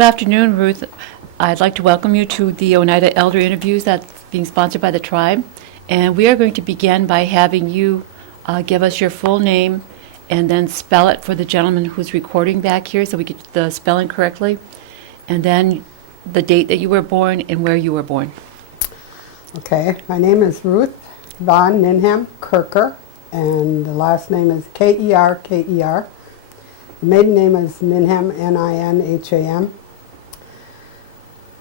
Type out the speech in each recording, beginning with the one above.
Good afternoon, Ruth. I'd like to welcome you to the Oneida Elder Interviews that's being sponsored by the tribe. And we are going to begin by having you give us your full name and then spell it for the gentleman who's recording back here so we get the spelling correctly. And then the date that you were born and where you were born. Okay, my name is Ruth Yvonne Ninham Kerker, and the last name is Kerker. The maiden name is Ninham, Ninham.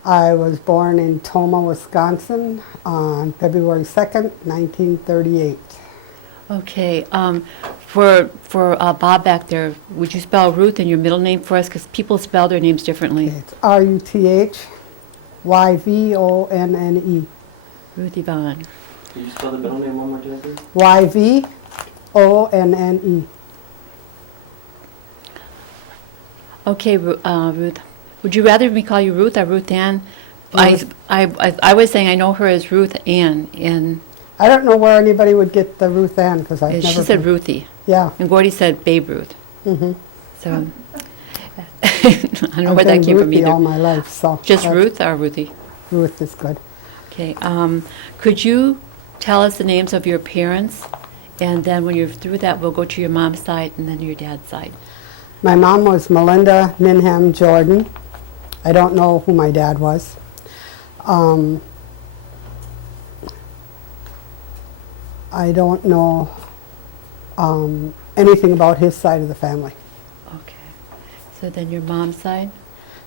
I was born in Tomah, Wisconsin on February 2nd, 1938. Okay, for Bob back there, would you spell Ruth and your middle name for us? Because people spell their names differently. It's Ruthyvonne. Ruth Yvonne. Can you spell the middle name one more time, please? Yvonne. Okay, Ruth. Would you rather me call you Ruth or Ruth Ann? Ruth. I was saying I know her as Ruth Ann, and I don't know where anybody would get the Ruth Ann because I've never. she said Ruthie. Yeah. And Gordy said Babe Ruth. Mm-hmm. So I don't know where that came from Ruthie either. all my life, so. Just that's- Ruth or Ruthie? Ruth is good. Okay. Could you tell us the names of your parents, and then when you're through that, we'll go to your mom's side and then your dad's side. My mom was Melinda Ninham Jordan. I don't know who my dad was. I don't know anything about his side of the family. Okay. So then your mom's side?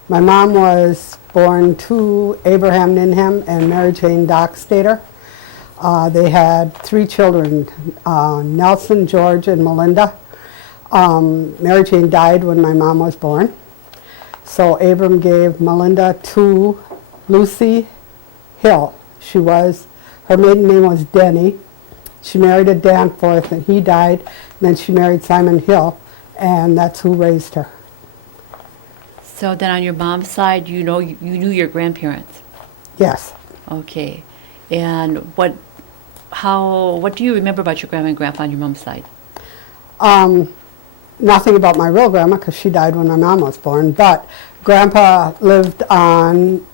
My mom was born to Abraham Ninham and Mary Jane Dockstader. They had 3 children, Nelson, George, and Melinda. Mary Jane died when my mom was born. So Abram gave Melinda to Lucy Hill. Her maiden name was Denny. She married a Danforth and he died. And then she married Simon Hill, and that's who raised her. So then on your mom's side, you knew your grandparents. Yes. Okay. And what do you remember about your grandma and grandpa on your mom's side? Nothing about my real grandma because she died when my mom was born, but Grandpa lived on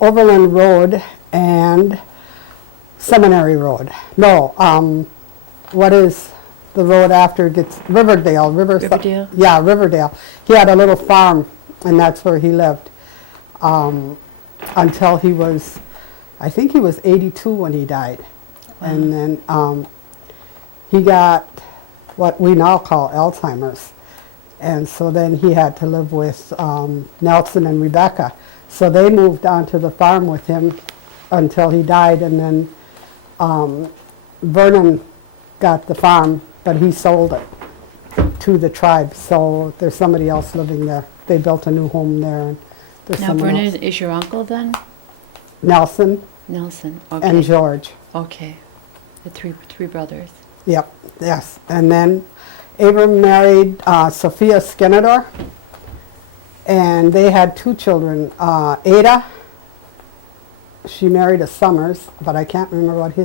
Overland Road and Seminary Road. No, what is the road after it gets Riverdale? Riverdale? Yeah, Riverdale. He had a little farm, and that's where he lived until he was, I think he was 82 when he died. Wow. And then he got what we now call Alzheimer's. And so then he had to live with Nelson and Rebecca. So they moved onto the farm with him until he died, and then Vernon got the farm, but he sold it to the tribe. So there's somebody else living there. They built a new home there. And there's Now someone Vernon else. is your uncle then? Nelson Nelson. Okay. and George. Okay. The three brothers. Yep, yes. And then Abram married Sophia Skenador, and they had 2 children. Ada, she married a Summers, but I can't remember what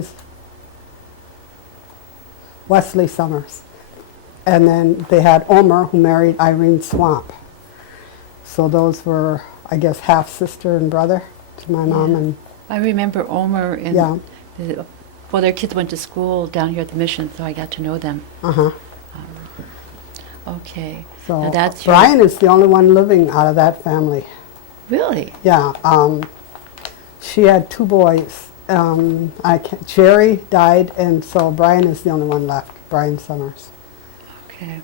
Wesley Summers. And then they had Omer, who married Irene Swamp. So those were, I guess, half sister and brother to my mom. Yeah. And I remember Omer and Yeah. well, their kids went to school down here at the mission, so I got to know them. Okay. So Now that's Brian is the only one living out of that family. Really? Yeah, she had 2 boys. Jerry died, and so Brian is the only one left, Brian Summers. Okay.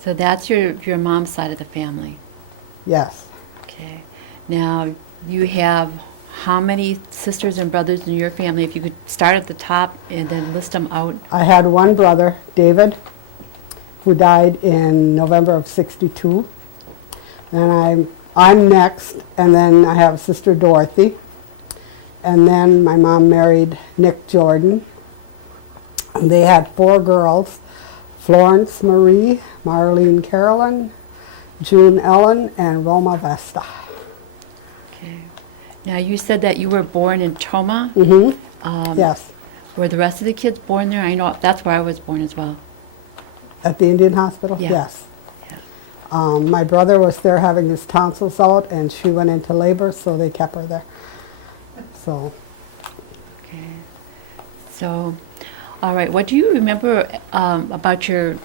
So that's your mom's side of the family. Yes. Okay. Now you have how many sisters and brothers in your family? If you could start at the top and then list them out. I had one brother, David, who died in November of '62. And I'm next, and then I have sister Dorothy. And then my mom married Nick Jordan. And they had 4 girls, Florence Marie, Marlene Carolyn, June Ellen, and Roma Vesta. Okay. Now you said that you were born in Tomah. Mm-hmm. Yes. Were the rest of the kids born there? I know that's where I was born as well. At the Indian Hospital? Yeah. Yes. Yeah. My brother was there having his tonsils out, and she went into labor, so they kept her there. So, Okay. So, all right. What do you remember about your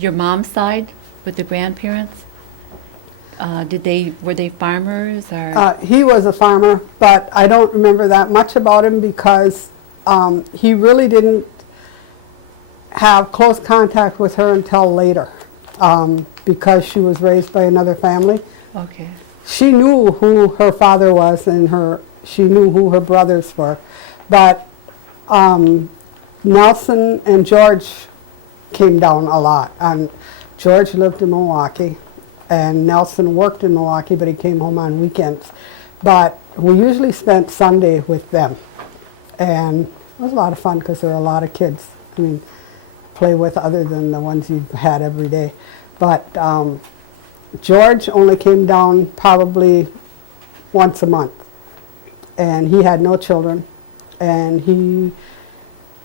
mom's side with the grandparents? Were they farmers or? he was a farmer, but I don't remember that much about him because he really didn't have close contact with her until later, because she was raised by another family. Okay. She knew who her father was, and she knew who her brothers were, but Nelson and George came down a lot. And George lived in Milwaukee, and Nelson worked in Milwaukee, but he came home on weekends. But we usually spent Sunday with them, and it was a lot of fun because there were a lot of kids. I mean, play with other than the ones you had every day. But George only came down probably once a month, and he had no children, and he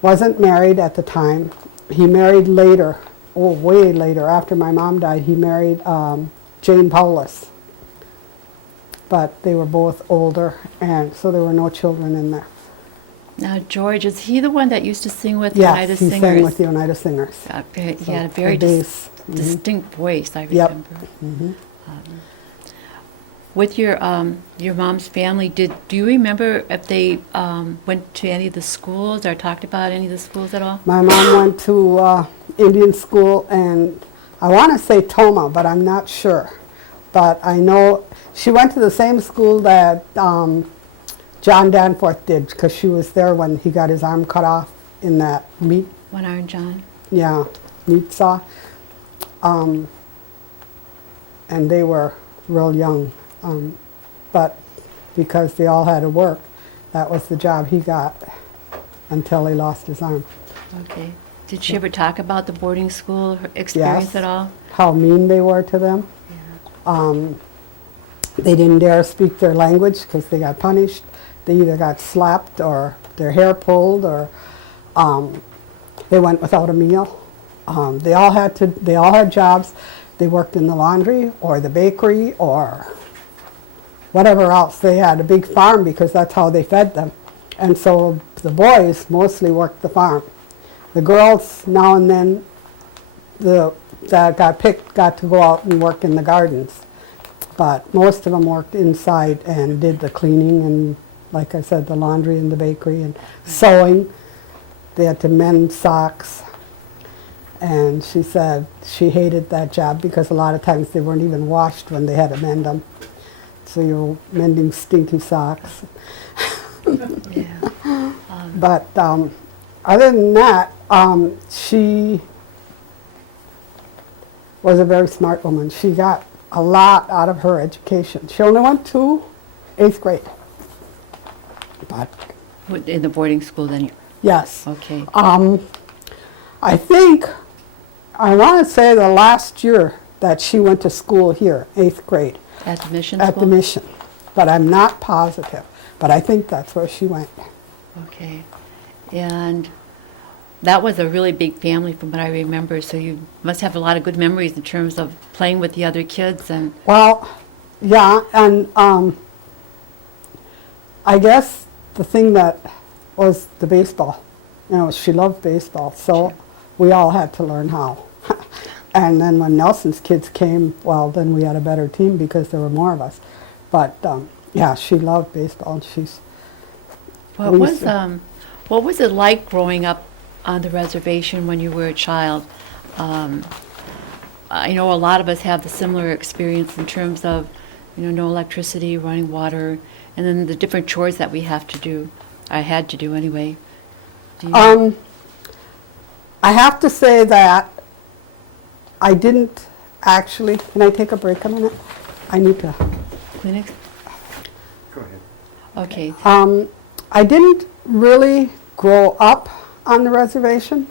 wasn't married at the time. He married later, way later, after my mom died. He married Jane Paulus, but they were both older, and so there were no children in there. Now, George, is he the one that used to sing with Yes, Oneida he Singers? sang with the Oneida Singers. He had a So, very the bass. distinct voice, I Yep. remember. Mhm. With your mom's family, do you remember if they went to any of the schools or talked about any of the schools at all? My mom went to Indian school, and I want to say Toma, but I'm not sure. But I know she went to the same school that John Danforth did, because she was there when he got his arm cut off in that meat One Iron John? meat saw. And they were real young. But because they all had to work, that was the job he got until he lost his arm. Okay. Did she ever talk about the boarding school experience Yes. at all? How mean they were to them. Yeah. They didn't dare speak their language because they got punished. They either got slapped or their hair pulled, or they went without a meal. They all had jobs. They worked in the laundry or the bakery or whatever else. They had a big farm because that's how they fed them. And so the boys mostly worked the farm. The girls, now and then, that got picked got to go out and work in the gardens. But most of them worked inside and did the cleaning and, like I said, the laundry and the bakery and sewing. They had to mend socks. And she said she hated that job because a lot of times they weren't even washed when they had to mend them. So you're mending stinky socks. Yeah. But other than that, she was a very smart woman. She got a lot out of her education. She only went to 8th grade. But In the boarding school then? yes. Okay. I think, I want to say the last year that she went to school here, 8th grade, At the mission at school? the mission. But I'm not positive. But I think that's where she went. Okay. And that was a really big family from what I remember, so you must have a lot of good memories in terms of playing with the other kids and... Well, yeah, and I guess the thing that was the baseball. You know, she loved baseball, so Sure. we all had to learn how. And then when Nelson's kids came, well, then we had a better team because there were more of us. But yeah, she loved baseball. She's What was it like growing up on the reservation when you were a child? I know a lot of us have the similar experience in terms of, no electricity, running water, and then the different chores that we have to do. I had to do anyway. Do you- I have to say that I didn't actually, can I take a break a minute? I need to. Kleenex? Go ahead. Okay. I didn't really grow up on the reservation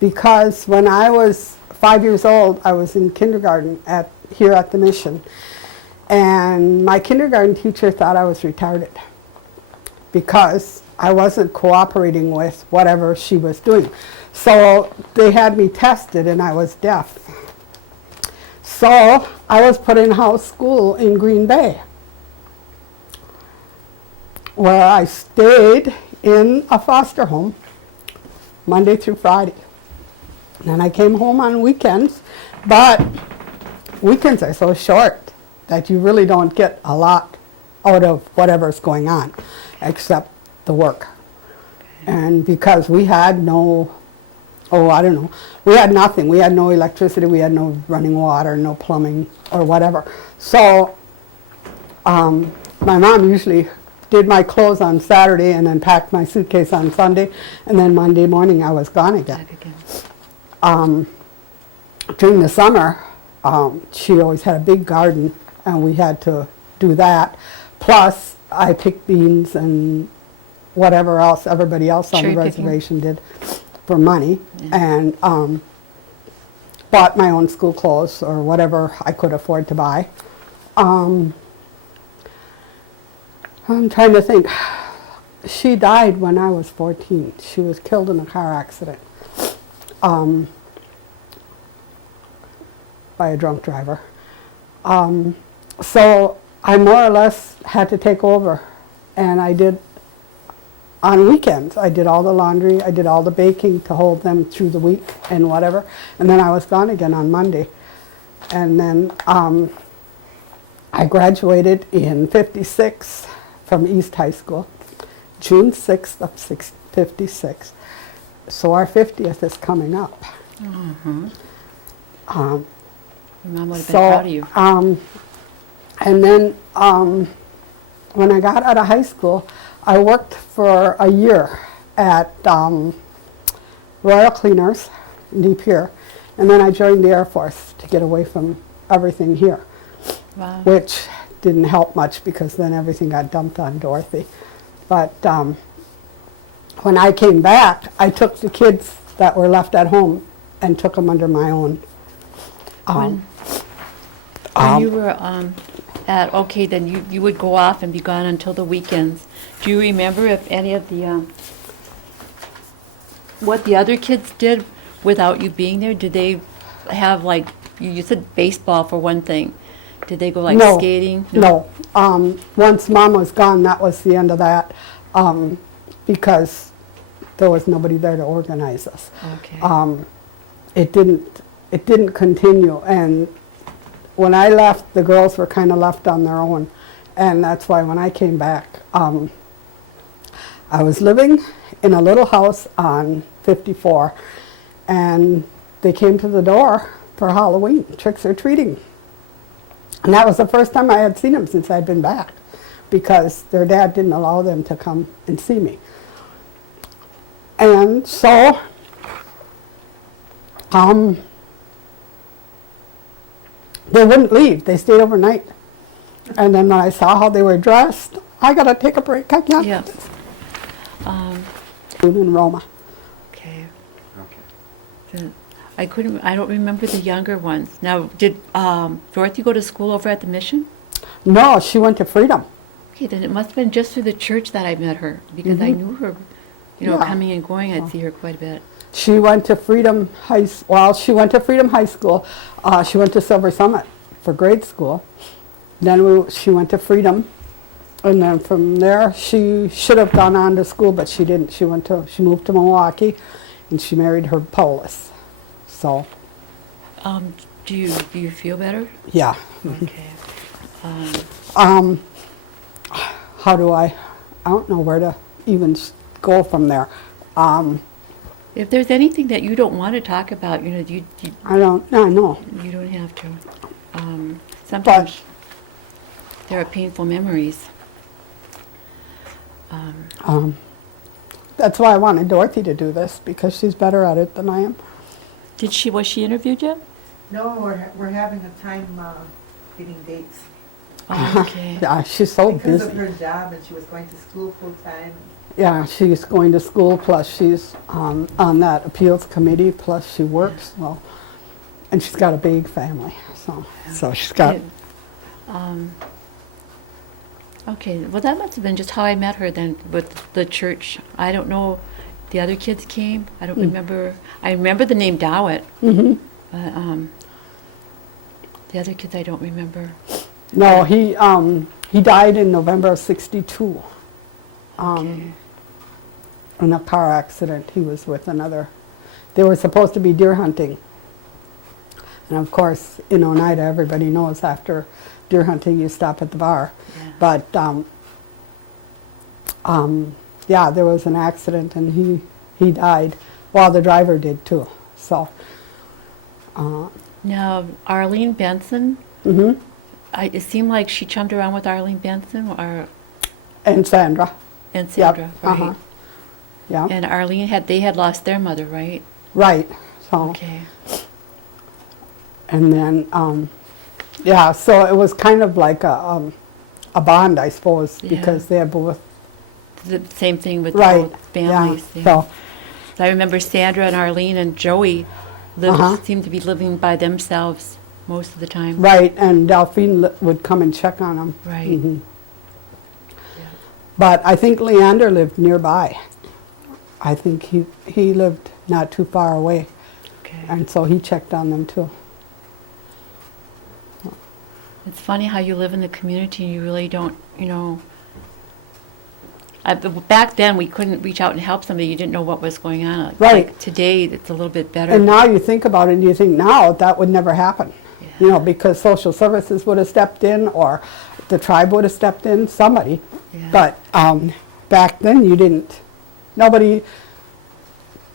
because when I was 5 years old, I was in kindergarten here at the mission. And my kindergarten teacher thought I was retarded because I wasn't cooperating with whatever she was doing. So they had me tested and I was deaf. So I was put in house school in Green Bay, where I stayed in a foster home Monday through Friday. And then I came home on weekends, but weekends are so short that you really don't get a lot out of whatever's going on, except the work. And because we had no, we had nothing. We had no electricity, we had no running water, no plumbing or whatever. So my mom usually did my clothes on Saturday and then packed my suitcase on Sunday, and then Monday morning I was gone again. During the summer, she always had a big garden, and we had to do that. Plus, I picked beans and whatever else everybody else on the Cherry picking. reservation did for money, Yeah. and bought my own school clothes or whatever I could afford to buy. I'm trying to think. She died when I was 14. She was killed in a car accident by a drunk driver. So I more or less had to take over, and I did, on weekends, I did all the laundry, I did all the baking to hold them through the week and whatever, and then I was gone again on Monday. And then I graduated in '56 from East High School, June 6th of 56. So our 50th is coming up. Mm-hmm. Your mom would have been So, proud of you. and then when I got out of high school, I worked for a year at Royal Cleaners in Deep Here, and then I joined the Air Force to get away from everything here, Wow. which didn't help much because then everything got dumped on Dorothy. But when I came back, I took the kids that were left at home and took them under my own. When you were then you would go off and be gone until the weekends. Do you remember if any of the, what the other kids did without you being there? Did they have, like, you said baseball for one thing. Did they go, like, No, skating? No. Once Mom was gone, that was the end of that, because there was nobody there to organize us. Okay. It didn't continue, and when I left, the girls were kind of left on their own, and that's why when I came back, I was living in a little house on 54, and they came to the door for Halloween, tricks or treating. And that was the first time I had seen them since I'd been back, because their dad didn't allow them to come and see me. And so, they wouldn't leave. They stayed overnight. And then when I saw how they were dressed, I got to take a break. I can't. Yeah. In Roma. Okay. Okay. I don't remember the younger ones. Now, did Dorothy go to school over at the mission? No, she went to Freedom. Okay, then it must have been just through the church that I met her, because I knew her, Yeah. coming and going. I'd see her quite a bit. She went to Freedom High. She went to Freedom High School. She went to Silver Summit for grade school. Then she went to Freedom, and then from there she should have gone on to school, but she didn't. She moved to Milwaukee, and she married her Paulus. So Do you feel better? yeah. Okay. How do I don't know where to even go from there. If there's anything that you don't want to talk about, you I know. you don't have to. Sometimes there are painful memories. That's why I wanted Dorothy to do this, because she's better at it than I am. Was she interviewed yet? No, we're having a time getting dates. Oh, okay. Yeah, she's so Because busy. of her job, and she was going to school full-time. Yeah, she's going to school, plus she's on that appeals committee, plus she works, well, and she's got a big family, so she's got, Okay, well, that must have been just how I met her then, with the church. I don't know, the other kids came, I don't remember. I remember the name Dowett. But, The other kids I don't remember. No, he died in November of '62. Okay. In a car accident. He was with another. They were supposed to be deer hunting. And of course, in Oneida, everybody knows after deer hunting, you stop at the bar. Yeah. But yeah, there was an accident, and he died. Well, the driver did too. So. Now, Arlene Benson, Mhm. it seemed like she chummed around with Arlene Benson And Sandra. and Sandra, Yep. right? Uh-huh. Yeah. And Arlene they had lost their mother, right? Right. So. Okay. And then, yeah, so it was kind of like a bond, I suppose, Yeah. because they're both The same thing with right. both families. Yeah. Yeah. So, I remember Sandra and Arlene and Joey Uh-huh. seemed to be living by themselves most of the time. right, and Delphine would come and check on them. Right. Mhm. But I think Leander lived nearby. I think he lived not too far away, Okay. and so he checked on them too. It's funny how you live in the community and you really don't, back then we couldn't reach out and help somebody. You didn't know what was going on. Right. Like today, it's a little bit better. And now you think about it, and you think now that would never happen. You know, because social services would have stepped in, or the tribe would have stepped in, somebody. Yeah. But back then you didn't. Nobody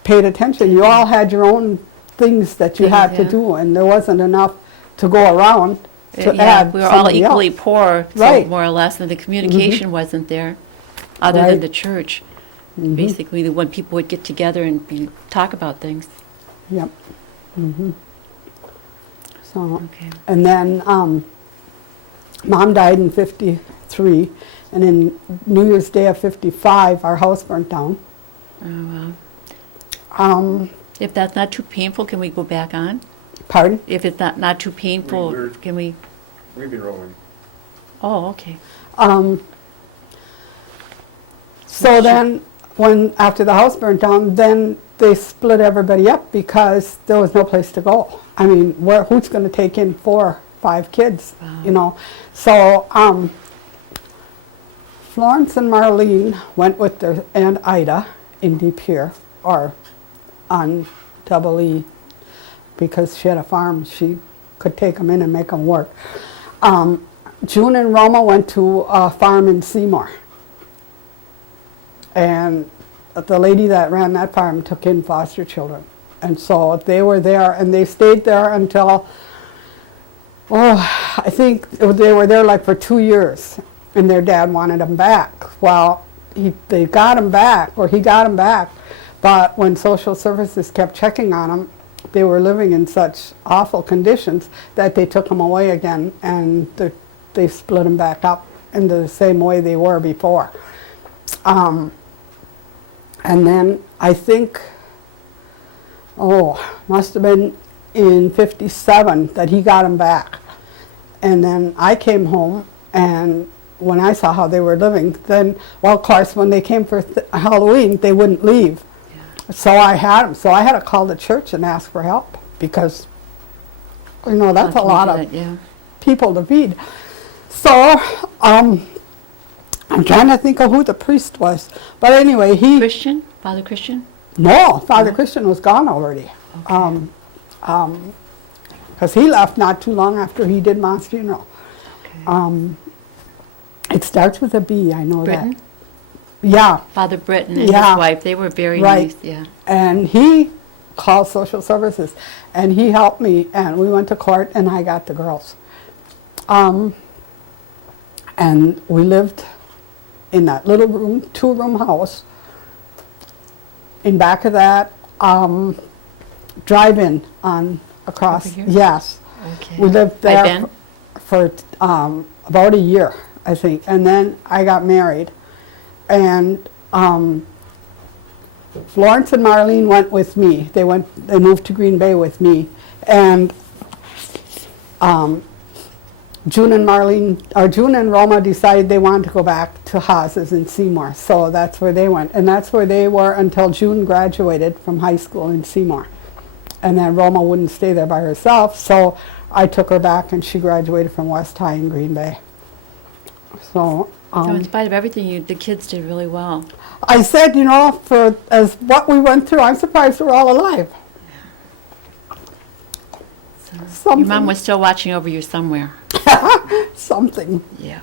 paid attention. You all had your own things that you Things, had to yeah. do, and there wasn't enough to go around to Yeah, add we were all somebody equally else. poor, so Right. more or less, and the communication wasn't there, other Right. than the church. Basically, when people would get together and talk about things. Yep. hmm So, Okay. and then Mom died in '53, and in New Year's Day of '55, our house burnt down. Oh, wow. If that's not too painful, can we go back on? Pardon? If it's not too painful, We're- can we? We've been rolling. Oh, okay. So then, after the house burnt down, then they split everybody up because there was no place to go. I mean, who's going to take in 4 or 5 kids, Wow. you know? So Florence and Marlene went with their Aunt Ida in De Pere, or on Double E, because she had a farm. She could take them in and make them work. June and Roma went to a farm in Seymour. And the lady that ran that farm took in foster children. And so they were there, and they stayed there until, I think they were there like for 2 years, and their dad wanted them back. Well, they got them back, or he got them back, but when social services kept checking on them, they were living in such awful conditions that they took them away again, and they split them back up into the same way they were before. And then I think, must have been in '57 that he got them back. And then I came home, and when I saw how they were living, then, well, of course, when they came for Halloween, they wouldn't leave. Yeah. So I had them. So I had to call the church and ask for help because, that's a lot of Yeah. people to feed. So I'm trying to think of who the priest was. But anyway, Christian? Father Christian? No, Father No? Christian was gone already. Okay. Because he left not too long after he did Mom's funeral. Okay. It starts with a B, I know Britton? that. Yeah, Father Britton and Yeah. his wife, they were very Right. nice, yeah. and he called social services, and he helped me, and we went to court, and I got the girls. And we lived in that little room, 2-room house. In back of that, drive-in on across. Over here? Yes, Okay. we lived By there Ben? for about a year, I think, and then I got married, and Florence and Marlene went with me. They moved to Green Bay with me, and June and Roma decided they wanted to go back to Haas's in Seymour, so that's where they went. And that's where they were until June graduated from high school in Seymour. And then Roma wouldn't stay there by herself, so I took her back, and she graduated from West High in Green Bay. So, So in spite of everything, the kids did really well. I said, for as what we went through, I'm surprised we're all alive. So your mom was still watching over you somewhere. Something. Yeah.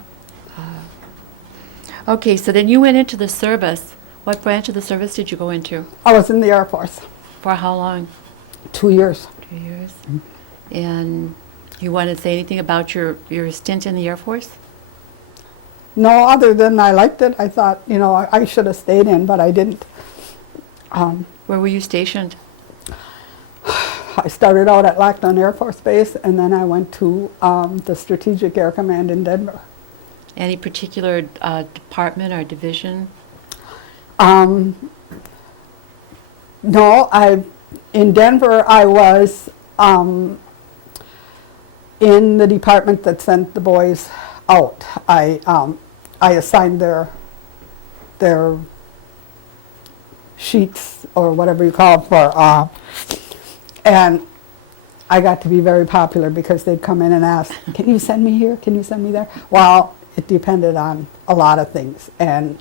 Okay, so then you went into the service. What branch of the service did you go into? I was in the Air Force. For how long? 2 years. 2 years. And you want to say anything about your stint in the Air Force? No, other than I liked it. I thought, I should have stayed in, but I didn't. Where were you stationed? I started out at Lackland Air Force Base, and then I went to the Strategic Air Command in Denver. Any particular department or division? No, in Denver I was in the department that sent the boys out. I assigned their sheets or whatever you call it for, and I got to be very popular because they'd come in and ask, "Can you send me here? Can you send me there?" Well, it depended on a lot of things, and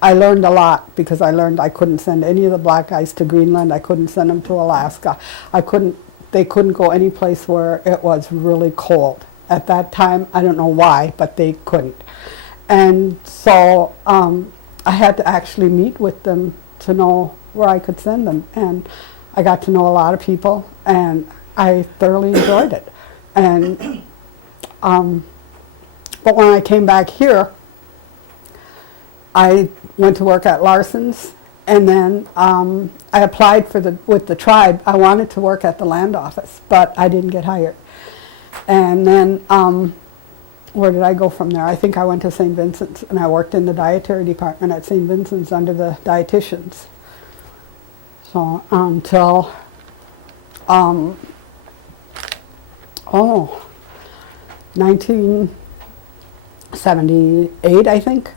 I learned a lot because I learned I couldn't send any of the black guys to Greenland. I couldn't send them to Alaska. They couldn't go any place where it was really cold. At that time, I don't know why, but they couldn't. And so I had to actually meet with them to know where I could send them. And I got to know a lot of people, and I thoroughly enjoyed it. And but when I came back here, I went to work at Larson's, and then I applied with the tribe. I wanted to work at the land office, but I didn't get hired. And then where did I go from there? I think I went to St. Vincent's, and I worked in the dietary department at St. Vincent's under the dietitians. So until 1978, I think.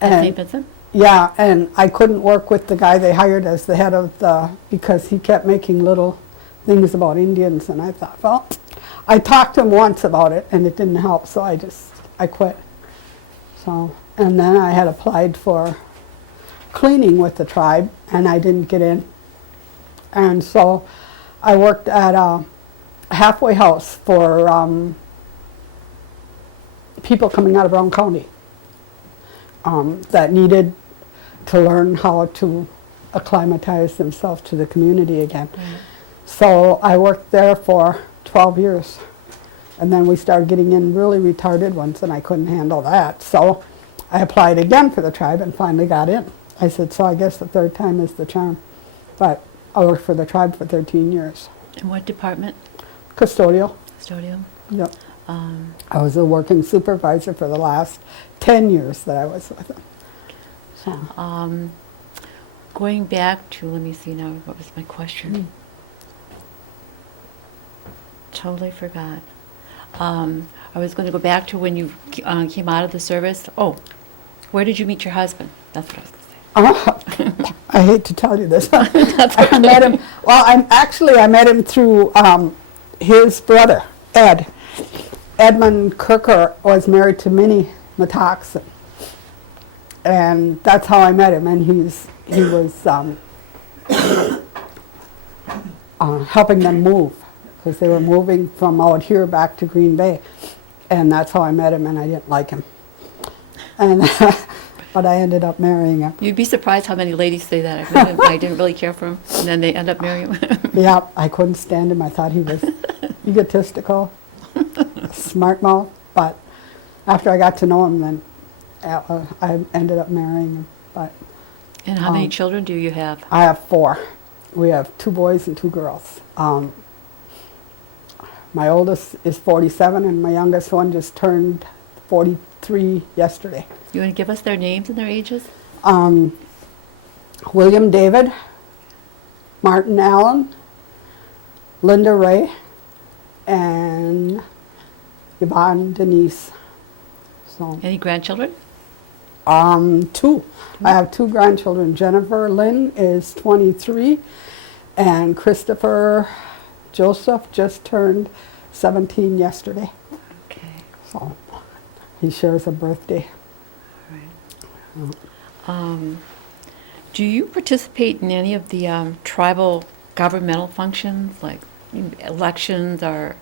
At St. Vincent? Yeah, and I couldn't work with the guy they hired as the head of because he kept making little things about Indians, and I thought, well, I talked to him once about it, and it didn't help, so I quit. So, and then I had applied for cleaning with the tribe, and I didn't get in. And so I worked at a halfway house for people coming out of Brown County that needed to learn how to acclimatize themselves to the community again. Right. So I worked there for 12 years. And then we started getting in really retarded ones, and I couldn't handle that. So I applied again for the tribe and finally got in. I said, so I guess the third time is the charm. But I worked for the tribe for 13 years. In what department? Custodial. Custodial? Yep. I was a working supervisor for the last 10 years that I was with them. So. Going back to, let me see now, what was my question? Totally forgot. I was going to go back to when you came out of the service. Oh, where did you meet your husband? That's what I was going to say. I hate to tell you this. I met him. Well, I met him through his brother, Ed. Edmund Kerker was married to Minnie Metoxen, and that's how I met him. And he was helping them move because they were moving from out here back to Green Bay, and that's how I met him. And I didn't like him, and but I ended up marrying him. You'd be surprised how many ladies say that. I didn't really care for him, and then they end up marrying him. Yeah, I couldn't stand him. I thought he was egotistical, smart mouth. But after I got to know him, then I ended up marrying him. But And how many children do you have? I have 4. We have 2 boys and 2 girls. My oldest is 47, and my youngest one just turned 43 yesterday. You want to give us their names and their ages? William David, Martin Allen, Linda Ray, and Yvonne Denise. So, Any grandchildren? 2. I have 2 grandchildren. Jennifer Lynn is 23, and Christopher Joseph just turned 17 yesterday, Okay. so he shares a birthday. All right. Do you participate in any of the tribal governmental functions, like elections or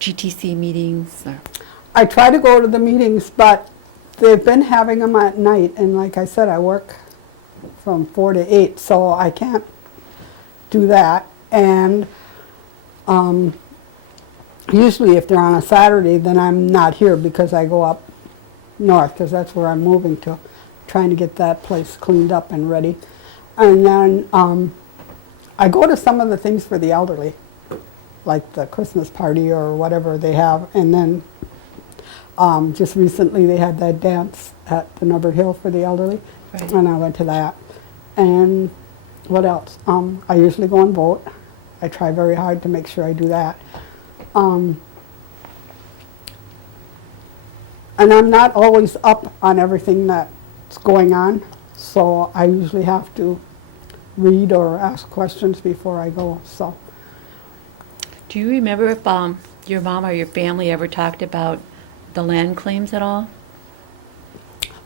GTC meetings? Or? I try to go to the meetings, but they've been having them at night, and like I said, I work from 4 to 8, so I can't do that. And usually if they're on a Saturday, then I'm not here because I go up north, because that's where I'm moving to, trying to get that place cleaned up and ready. And then I go to some of the things for the elderly, like the Christmas party or whatever they have. And then just recently they had that dance at the Nubbard Hill for the elderly, Right. and I went to that. And what else? I usually go and vote. I try very hard to make sure I do that. And I'm not always up on everything that's going on, so I usually have to read or ask questions before I go. So Do you remember if your mom or your family ever talked about the land claims at all?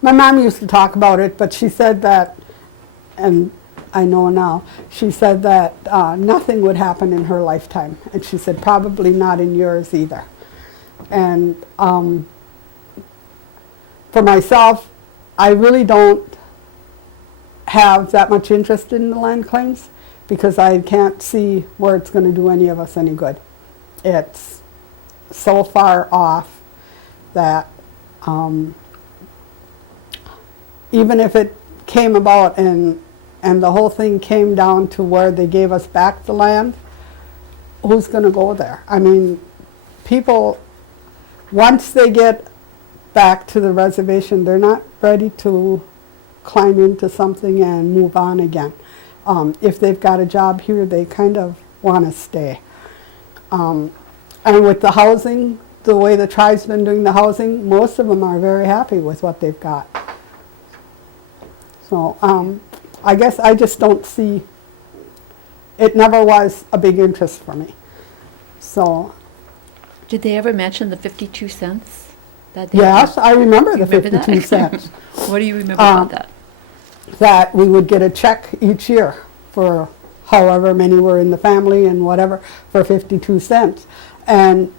my mom used to talk about it, but she said that, and I know now, she said that nothing would happen in her lifetime, and she said probably not in yours either. And for myself, I really don't have that much interest in the land claims because I can't see where it's going to do any of us any good. It's so far off that even if it came about and the whole thing came down to where they gave us back the land, who's going to go there? I mean, people, once they get back to the reservation, they're not ready to climb into something and move on again. If they've got a job here, they kind of want to stay. And with the housing, the way the tribe's been doing the housing, most of them are very happy with what they've got. So I guess I just don't see, it never was a big interest for me. So Did they ever mention the 52 cents? That they yes, I remember You the remember that? 52 cents. What do you remember about that? That we would get a check each year for however many were in the family and whatever for 52 cents. And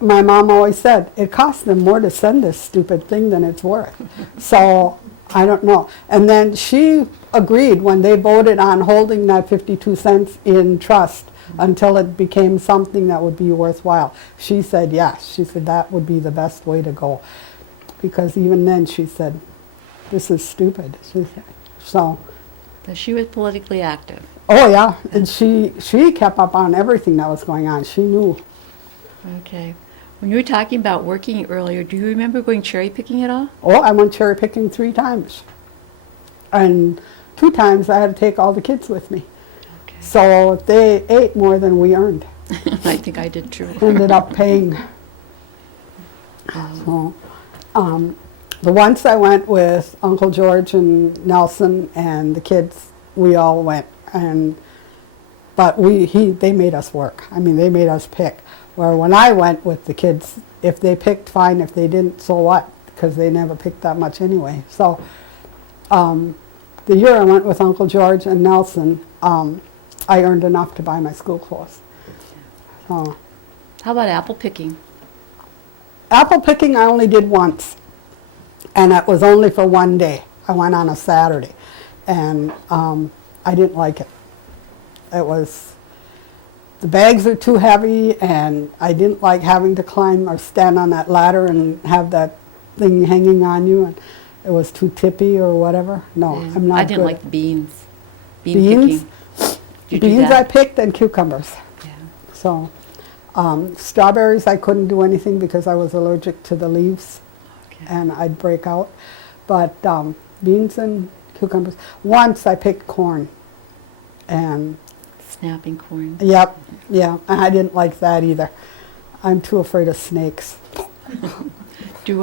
my mom always said, it costs them more to send this stupid thing than it's worth. So I don't know. And then she agreed when they voted on holding that 52 cents in trust until it became something that would be worthwhile. She said yes. She said that would be the best way to go. Because even then she said, this is stupid. So, She was politically active. oh yeah, and she kept up on everything that was going on. She knew. Okay. When you were talking about working earlier, do you remember going cherry picking at all? Oh, I went cherry picking 3 times. And 2 times I had to take all the kids with me. Okay. So they ate more than we earned. I think I did too. Ended up paying. So, the once I went with Uncle George and Nelson and the kids, we all went. But they made us work. I mean, they made us pick. Where when I went with the kids, if they picked, fine. If they didn't, so what? Because they never picked that much anyway. So the year I went with Uncle George and Nelson, I earned enough to buy my school clothes. So, How about apple picking? apple picking I only did once. And it was only for one day. I went on a Saturday. And I didn't like it. It was, the bags are too heavy, and I didn't like having to climb or stand on that ladder and have that thing hanging on you, and it was too tippy or whatever. No, Yeah. I'm not I didn't good. like the beans. Bean Beans? picking. Did you do Beans that? I picked and cucumbers. Yeah. So strawberries I couldn't do anything because I was allergic to the leaves, Okay. and I'd break out. But beans and cucumbers. Once I picked corn, and Snapping corn. yep, yeah, I didn't like that either. I'm too afraid of snakes. Do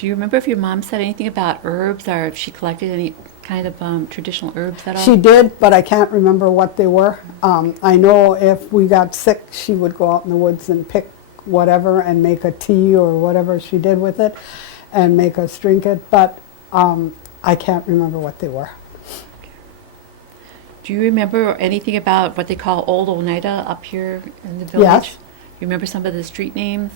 you remember if your mom said anything about herbs or if she collected any kind of traditional herbs at all? She did, but I can't remember what they were. I know if we got sick, she would go out in the woods and pick whatever and make a tea or whatever she did with it and make us drink it, but I can't remember what they were. Do you remember anything about what they call Old Oneida up here in the village? Yes. You remember some of the street names?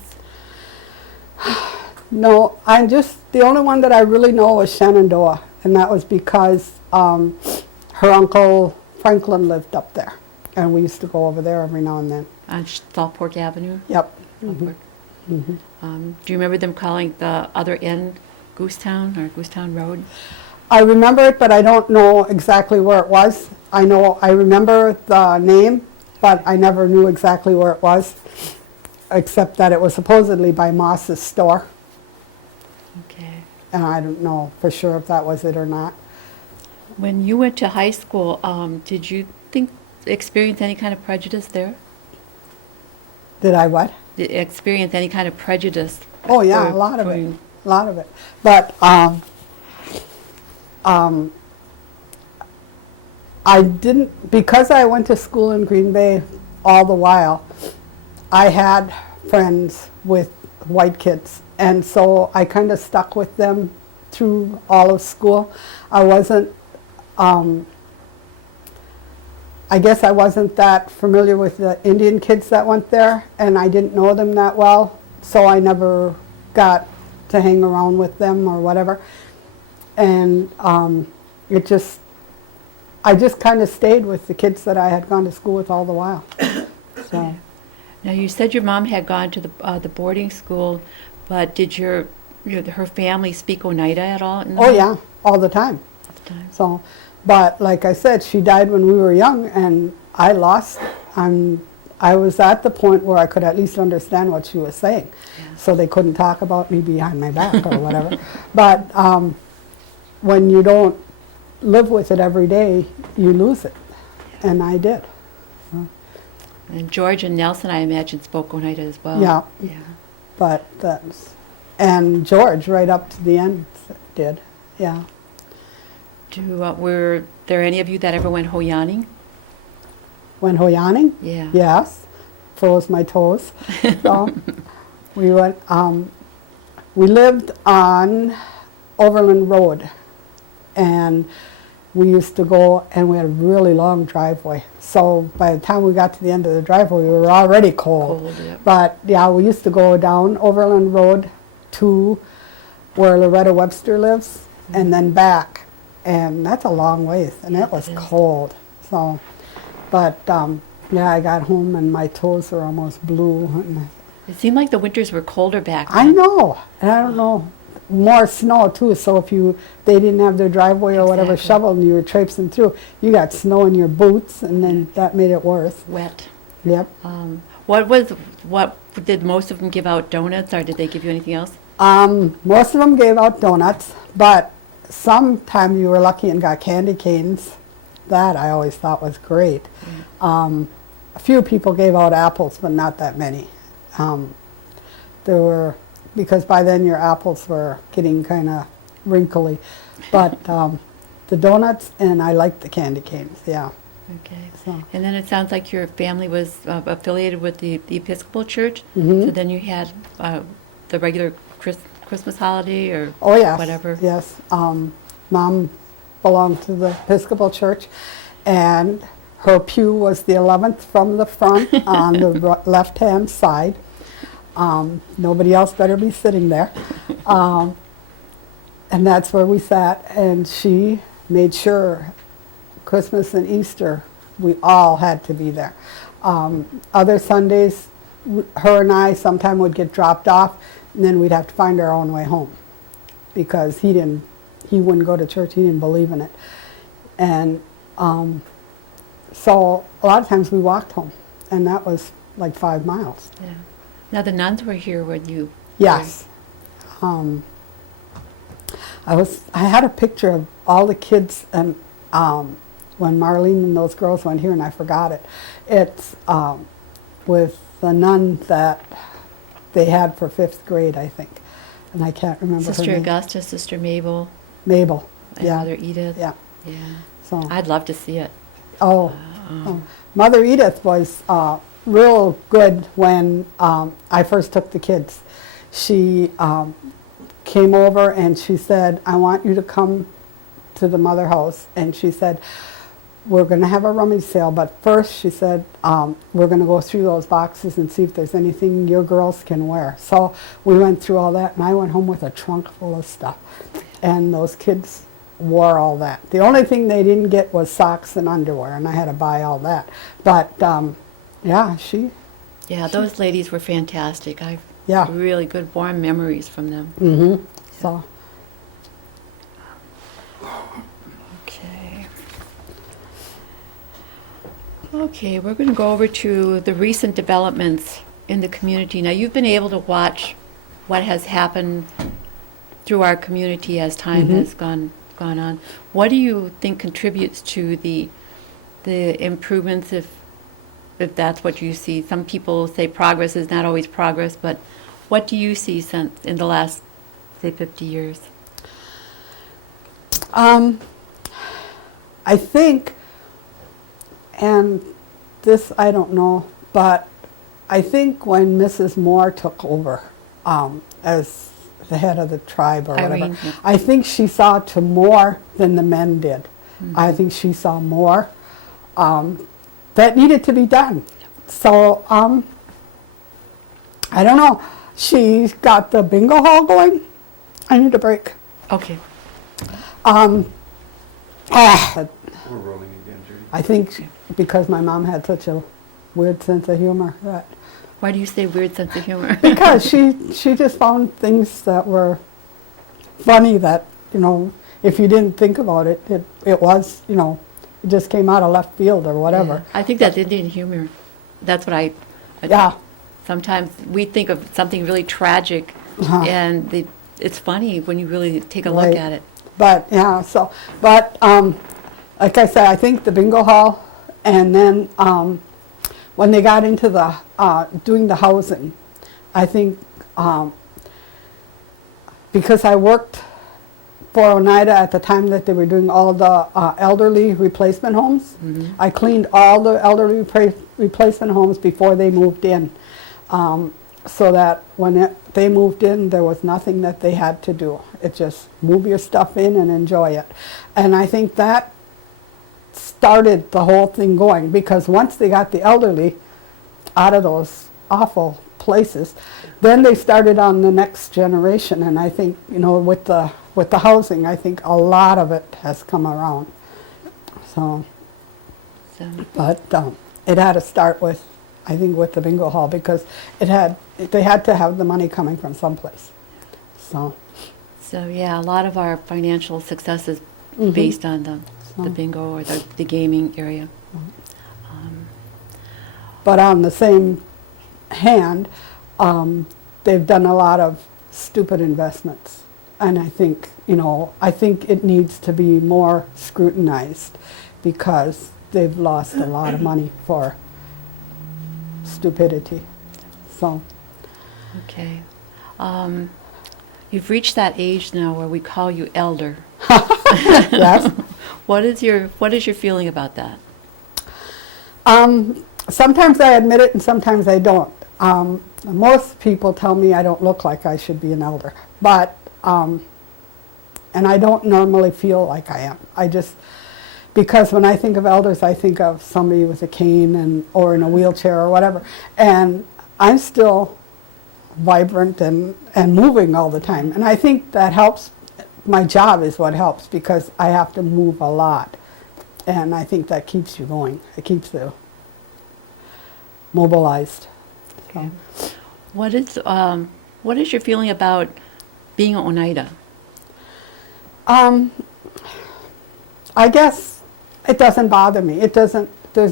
No, the only one that I really know was Shenandoah, and that was because her uncle Franklin lived up there, and we used to go over there every now and then. On South Fork Avenue? Yep. South Fork. Do you remember them calling the other end Goosetown or Goosetown Road? I remember it, but I don't know exactly where it was. I remember the name, but I never knew exactly where it was, except that it was supposedly by Moss's store, Okay. and I don't know for sure if that was it or not. When you went to high school, did you experience any kind of prejudice there? Did I what? Did you experience any kind of prejudice? Oh yeah, for a lot of it, going- a lot of it. But I didn't, because I went to school in Green Bay all the while, I had friends with white kids, and so I kind of stuck with them through all of school. I wasn't, I guess I wasn't that familiar with the Indian kids that went there, and I didn't know them that well, so I never got to hang around with them or whatever. And I just kind of stayed with the kids that I had gone to school with all the while. So, Now, you said your mom had gone to the boarding school, but did her family speak Oneida at all? in the oh home? yeah, all the time. All the time. So, but like I said, she died when we were young, and I lost. I was at the point where I could at least understand what she was saying, Yeah. so they couldn't talk about me behind my back or whatever. But when you don't live with it every day, you lose it, and I did. And George and Nelson, I imagine, spoke Oneida as well. Yeah. Yeah. But and George right up to the end did, yeah. Were there any of you that ever went hoyaning? Went hoyaning? Yeah. Yes, froze my toes. So we went. We lived on Overland Road, and we used to go, and we had a really long driveway. So by the time we got to the end of the driveway, we were already cold. Cold, yep. But yeah, we used to go down Overland Road to where Loretta Webster lives, and then back, and that's a long ways, and it was It is. cold. So, but yeah, I got home and my toes were almost blue. And It seemed like the winters were colder back then. I know, and I don't know. More snow too, so if they didn't have their driveway or whatever Exactly. shoveled and you were traipsing through, you got snow in your boots, and then that made it worse. Wet. Yep. What did most of them give out donuts, or did they give you anything else? Most of them gave out donuts, but sometimes you were lucky and got candy canes. That I always thought was great. A few people gave out apples, but not that many. There were, because by then your apples were getting kind of wrinkly. But the donuts, and I liked the candy canes, yeah. Okay. So, And then it sounds like your family was affiliated with the Episcopal Church. Mhm. So then you had the regular Christmas holiday or oh yes, whatever. yes. Mom belonged to the Episcopal Church, and her pew was the 11th from the front on the left-hand side. Nobody else better be sitting there. And that's where we sat, and she made sure Christmas and Easter, we all had to be there. Other Sundays, her and I sometime would get dropped off, and then we'd have to find our own way home, because he wouldn't go to church, he didn't believe in it. And so a lot of times we walked home, and that was like 5 miles. Yeah. Now the nuns were here when you. Yes. I had a picture of all the kids, and when Marlene and those girls went here, and I forgot it. It's with the nun that they had for 5th grade, I think, and I can't remember her Sister name. Augusta, Sister Mabel. Mabel. and Yeah. Mother Edith. Yeah. Yeah. So, I'd love to see it. oh, Mother Edith was real good when I first took the kids. She came over and she said, I want you to come to the mother house. And she said, we're going to have a rummage sale, but first, she said, we're going to go through those boxes and see if there's anything your girls can wear. So we went through all that, and I went home with a trunk full of stuff. And those kids wore all that. The only thing they didn't get was socks and underwear, and I had to buy all that. But, yeah, Yeah, those ladies were fantastic. I've yeah. really good warm memories from them. Mm-hmm. So, Okay. Okay, we're going to go over to the recent developments in the community. Now, you've been able to watch what has happened through our community as time has gone on. What do you think contributes to the improvements, if that's what you see? Some people say progress is not always progress, but what do you see since in the last, say, 50 years? I think, and this I don't know, but I think when Mrs. Moore took over as the head of the tribe or Irene, whatever, yeah. I think she saw to more than the men did. I think she saw more that needed to be done. So, I don't know. She got the bingo hall going. I need a break. Okay. We're rolling again, Judy. I think because my mom had such a weird sense of humor that Why do you say weird sense of humor? because she just found things that were funny that, if you didn't think about it, it was, it just came out of left field or whatever. Yeah. I think that's Indian humor. That's what I Yeah. sometimes we think of something really tragic, Uh-huh. and it's funny when you really take a Right. look at it. But, yeah, like I said, I think the bingo hall, and then when they got into the doing the housing, I think because I worked for Oneida at the time that they were doing all the elderly replacement homes, I cleaned all the elderly replacement homes before they moved in, so that when they moved in, there was nothing that they had to do. It just move your stuff in and enjoy it. And I think that started the whole thing going, because once they got the elderly out of those awful places, then they started on the next generation. And I think, with the housing, I think a lot of it has come around. So, So, but it had to start with, I think, with the bingo hall, because they had to have the money coming from someplace. So, yeah, a lot of our financial success is based on the bingo or the gaming area. but on the same hand, they've done a lot of stupid investments. And I think, it needs to be more scrutinized, because they've lost a lot of money for stupidity. So, Okay. You've reached that age now where we call you elder. yes. What is your feeling about that? Sometimes I admit it and sometimes I don't. Most people tell me I don't look like I should be an elder, but, and I don't normally feel like I am. I just, because when I think of elders, I think of somebody with a cane or in a wheelchair or whatever, and I'm still vibrant and moving all the time. And I think that helps. My job is what helps, because I have to move a lot. And I think that keeps you going. It keeps you mobilized. Okay. What is your feeling about being at Oneida? I guess it doesn't bother me. There's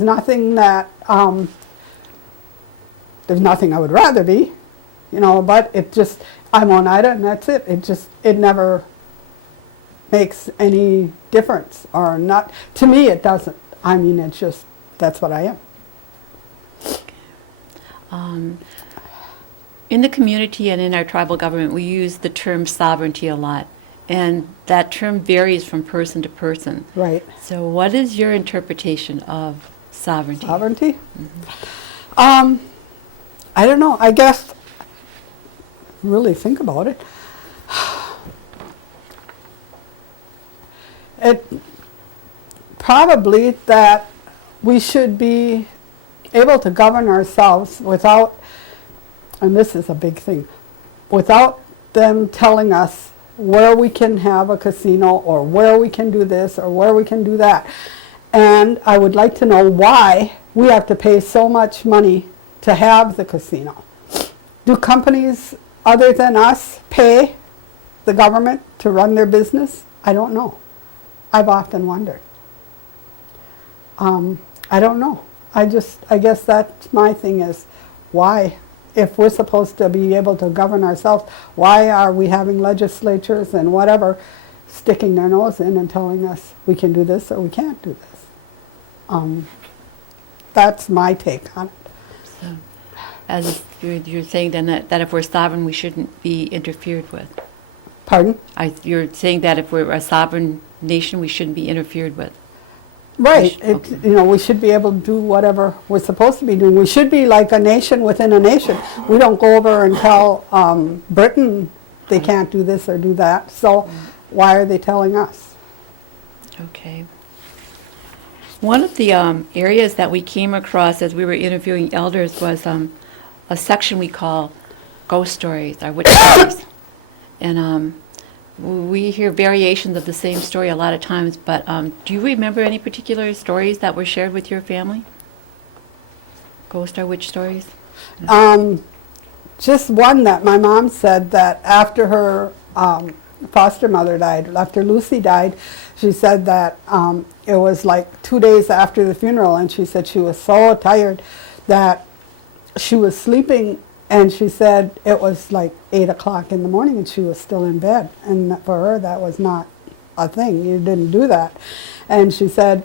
nothing that, there's nothing I would rather be, but I'm Oneida and that's it. It never makes any difference, or not. To me, it doesn't. I mean, that's what I am. In the community and in our tribal government, we use the term sovereignty a lot. And that term varies from person to person. Right. So what is your interpretation of sovereignty? Sovereignty? I don't know. I guess, really think about it. It probably that we should be able to govern ourselves without, and this is a big thing, without them telling us where we can have a casino or where we can do this or where we can do that. And I would like to know why we have to pay so much money to have the casino. Do companies other than us pay the government to run their business? I don't know. I've often wondered. I don't know. I guess that's my thing is why, if we're supposed to be able to govern ourselves, why are we having legislatures and whatever sticking their nose in and telling us we can do this or we can't do this? That's my take on it. So, as you're saying then that if we're sovereign, we shouldn't be interfered with. Pardon? You're saying that if we're a sovereign nation, we shouldn't be interfered with. Right. Okay. We should be able to do whatever we're supposed to be doing. We should be like a nation within a nation. We don't go over and tell Britain they can't do this or do that. So why are they telling us? Okay. One of the areas that we came across as we were interviewing elders was a section we call ghost stories, or witch stories. And we hear variations of the same story a lot of times, but do you remember any particular stories that were shared with your family? Ghost or witch stories? Just one that my mom said that after her foster mother died, after Lucy died, she said that it was like 2 days after the funeral, and she said she was so tired that she was sleeping, and she said it was like 8 o'clock in the morning and she was still in bed. And for her, that was not a thing. You didn't do that. And she said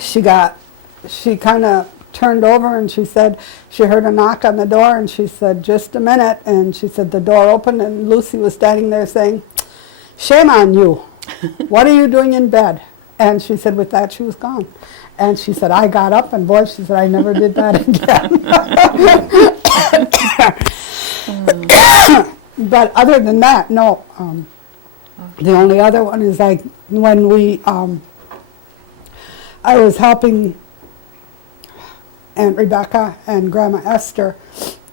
she kind of turned over and she said she heard a knock on the door, and she said, just a minute. And she said the door opened and Lucy was standing there saying, shame on you. What are you doing in bed? And she said with that she was gone. And she said, I got up, and boy, she said, I never did that again. But other than that, no. The only other one is like when I was helping Aunt Rebecca and Grandma Esther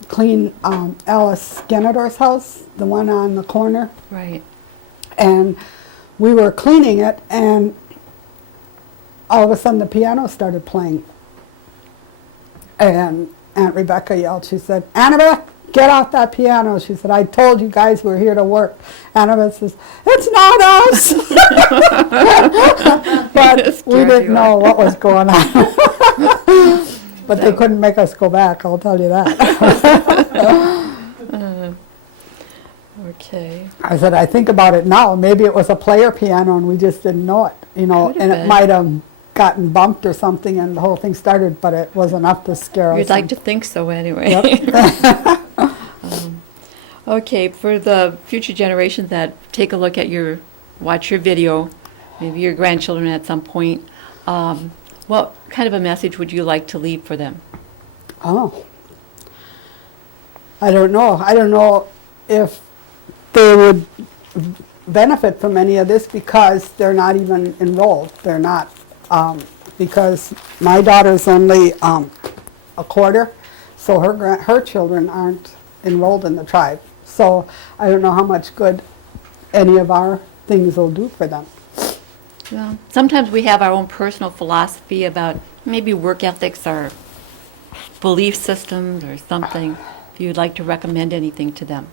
clean Alice Genador's house, the one on the corner. Right. And we were cleaning it, and all of a sudden the piano started playing. And Aunt Rebecca yelled, she said, Annabeth, get off that piano. She said, I told you guys we're here to work. Annabeth says, it's not us. But we didn't know what was going on. But they couldn't make us go back, I'll tell you that. Okay. I said, I think about it now. Maybe it was a player piano and we just didn't know it, Could have and it been. might have gotten bumped or something and the whole thing started, but it was enough to scare us. You'd like to think so anyway. Yep. Okay, for the future generations that take a look at watch your video, maybe your grandchildren at some point, what kind of a message would you like to leave for them? Oh. I don't know. I don't know if they would benefit from any of this because they're not even enrolled. They're not. Because my daughter's only a quarter, so her children aren't enrolled in the tribe. So I don't know how much good any of our things will do for them. Well, sometimes we have our own personal philosophy about maybe work ethics or belief systems or something. If you'd like to recommend anything to them.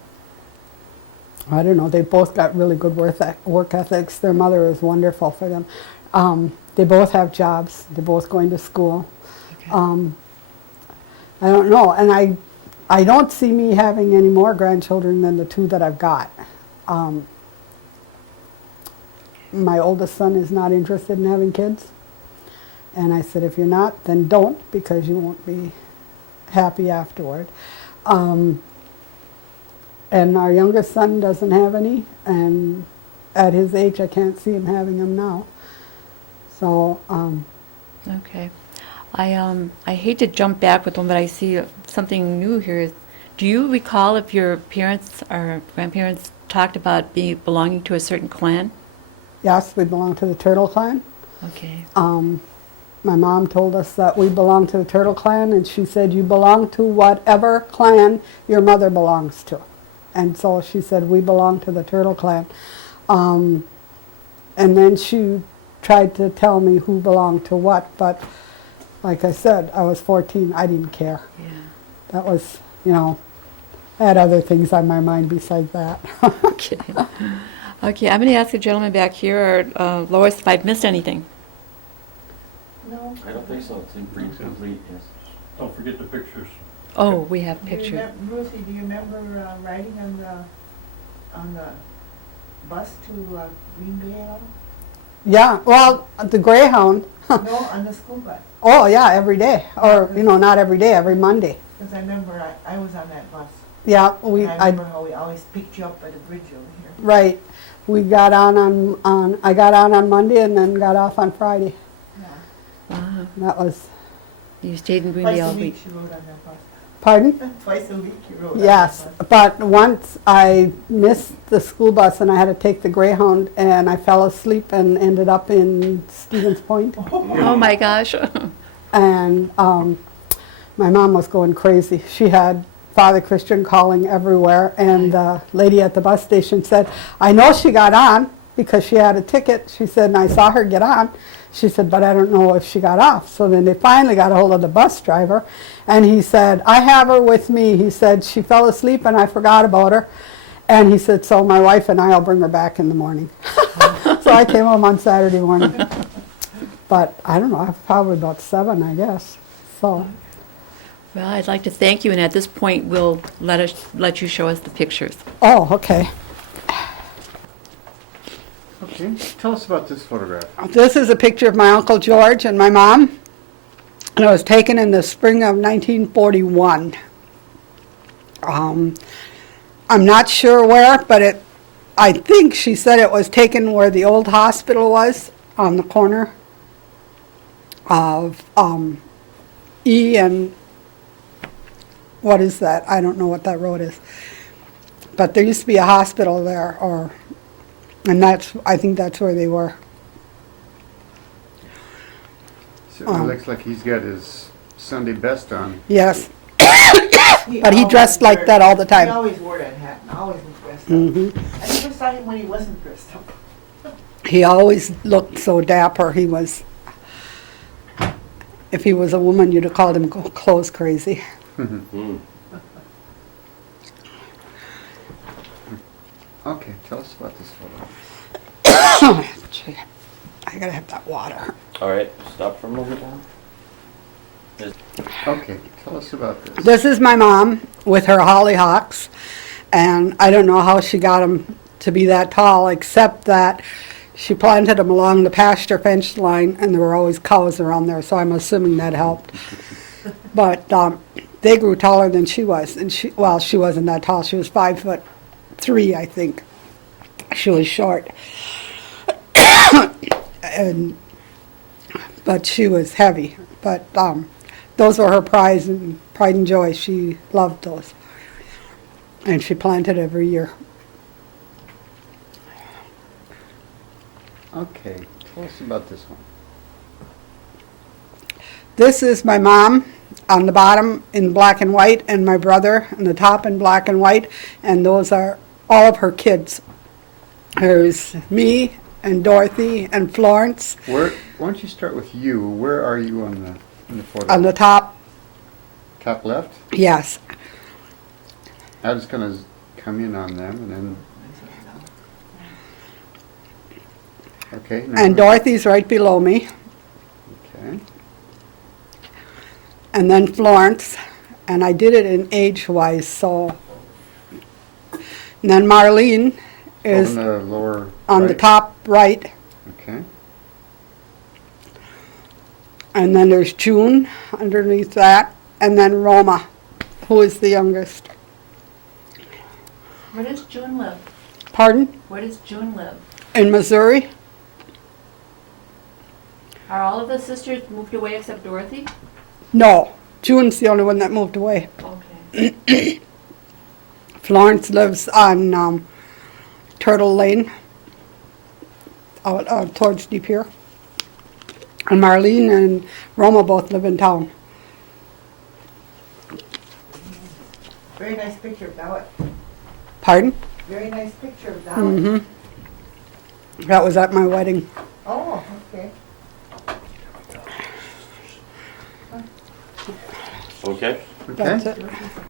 I don't know. They both got really good work ethics. Their mother is wonderful for them. They both have jobs. They're both going to school. Okay. I don't know. And I don't see me having any more grandchildren than the two that I've got. My oldest son is not interested in having kids. And I said, if you're not, then don't, because you won't be happy afterward. And our youngest son doesn't have any. And at his age, I can't see him having them now. So, Okay. I hate to jump back with one, but I see something new here. Do you recall if your parents or grandparents talked about belonging to a certain clan? yes, we belong to the Turtle Clan. Okay. My mom told us that we belong to the Turtle Clan, and she said, you belong to whatever clan your mother belongs to. And so she said, we belong to the Turtle Clan. And then she tried to tell me who belonged to what, but like I said, I was 14, I didn't care. Yeah. That was, I had other things on my mind besides that. Okay. Okay, I'm going to ask the gentleman back here, or Lois, if I've missed anything. No. I don't think so. It's pretty complete, yes. Don't forget the pictures. Oh, we have Do you pictures. Ruthie, do you remember riding on the bus to Green Bay at all? Yeah, well, the Greyhound, No, on the school bus. oh yeah, every day, or, not every day, every Monday. Because I remember I was on that bus. Yeah, And I remember how we always picked you up at the bridge over here. right. We got I got on Monday and then got off on Friday. Yeah. Wow. That was, You stayed in Green Bay Twice all a week. week you rode on that bus. pardon? Twice a week you rode on Yes, that bus. but once I missed the school bus and I had to take the Greyhound and I fell asleep and ended up in Stevens Point. Oh, my gosh. And my mom was going crazy. She had Father Christian calling everywhere, and the lady at the bus station said, I know she got on because she had a ticket. She said, and I saw her get on. She said, but I don't know if she got off. So then they finally got a hold of the bus driver, and he said, I have her with me. He said, she fell asleep and I forgot about her. And he said, so my wife and I will bring her back in the morning. So I came home on Saturday morning. But I don't know, I was probably about 7, I guess. So, Well, I'd like to thank you, and at this point, we'll let you show us the pictures. oh, okay. Okay, tell us about this photograph. This is a picture of my Uncle George and my mom. And it was taken in the spring of 1941. I'm not sure where, but I think she said it was taken where the old hospital was, on the corner of E and, what is that? I don't know what that road is. But there used to be a hospital there, and I think that's where they were. So it looks like he's got his Sunday best on. Yes. But he dressed like that all the time. He always wore that hat and always was dressed up. Mm-hmm. I never saw him when he wasn't dressed up. He always looked so dapper. He was, if he was a woman, you'd have called him clothes crazy. Okay, tell us about this photo. Gee, I gotta have that water. All right, stop for a moment now. Okay, tell us about this. This is my mom with her hollyhocks, and I don't know how she got them to be that tall, except that she planted them along the pasture fence line, and there were always cows around there, so I'm assuming that helped. But they grew taller than she was, and she wasn't that tall. She was 5'3", I think. She was short, but she was heavy. But those were her pride and joy. She loved those, and she planted every year. Okay, tell us about this one. This is my mom on the bottom in black and white, and my brother on the top in black and white, and those are all of her kids. There's me and Dorothy and Florence Why don't you start with you? Where are you in the photo? on the top. Top left? Yes. I'm just gonna come in on them and then. Okay. now And where- Dorothy's right below me, Okay. and then Florence, and I did it in age-wise, so. And then Marlene is On the lower. on the right? top right, Okay. and then there's June underneath that, and then Roma, who is the youngest. Where does June live? Pardon? Where does June live? in Missouri. Are all of the sisters moved away except Dorothy? No, June's the only one that moved away. Okay. Florence lives on Turtle Lane, out towards Deep Pier. And Marlene and Roma both live in town. Very nice picture of Ballot. Pardon? Very nice picture of Ballot. Mm-hmm. That was at my wedding. Oh, okay. Okay, That's Okay, it.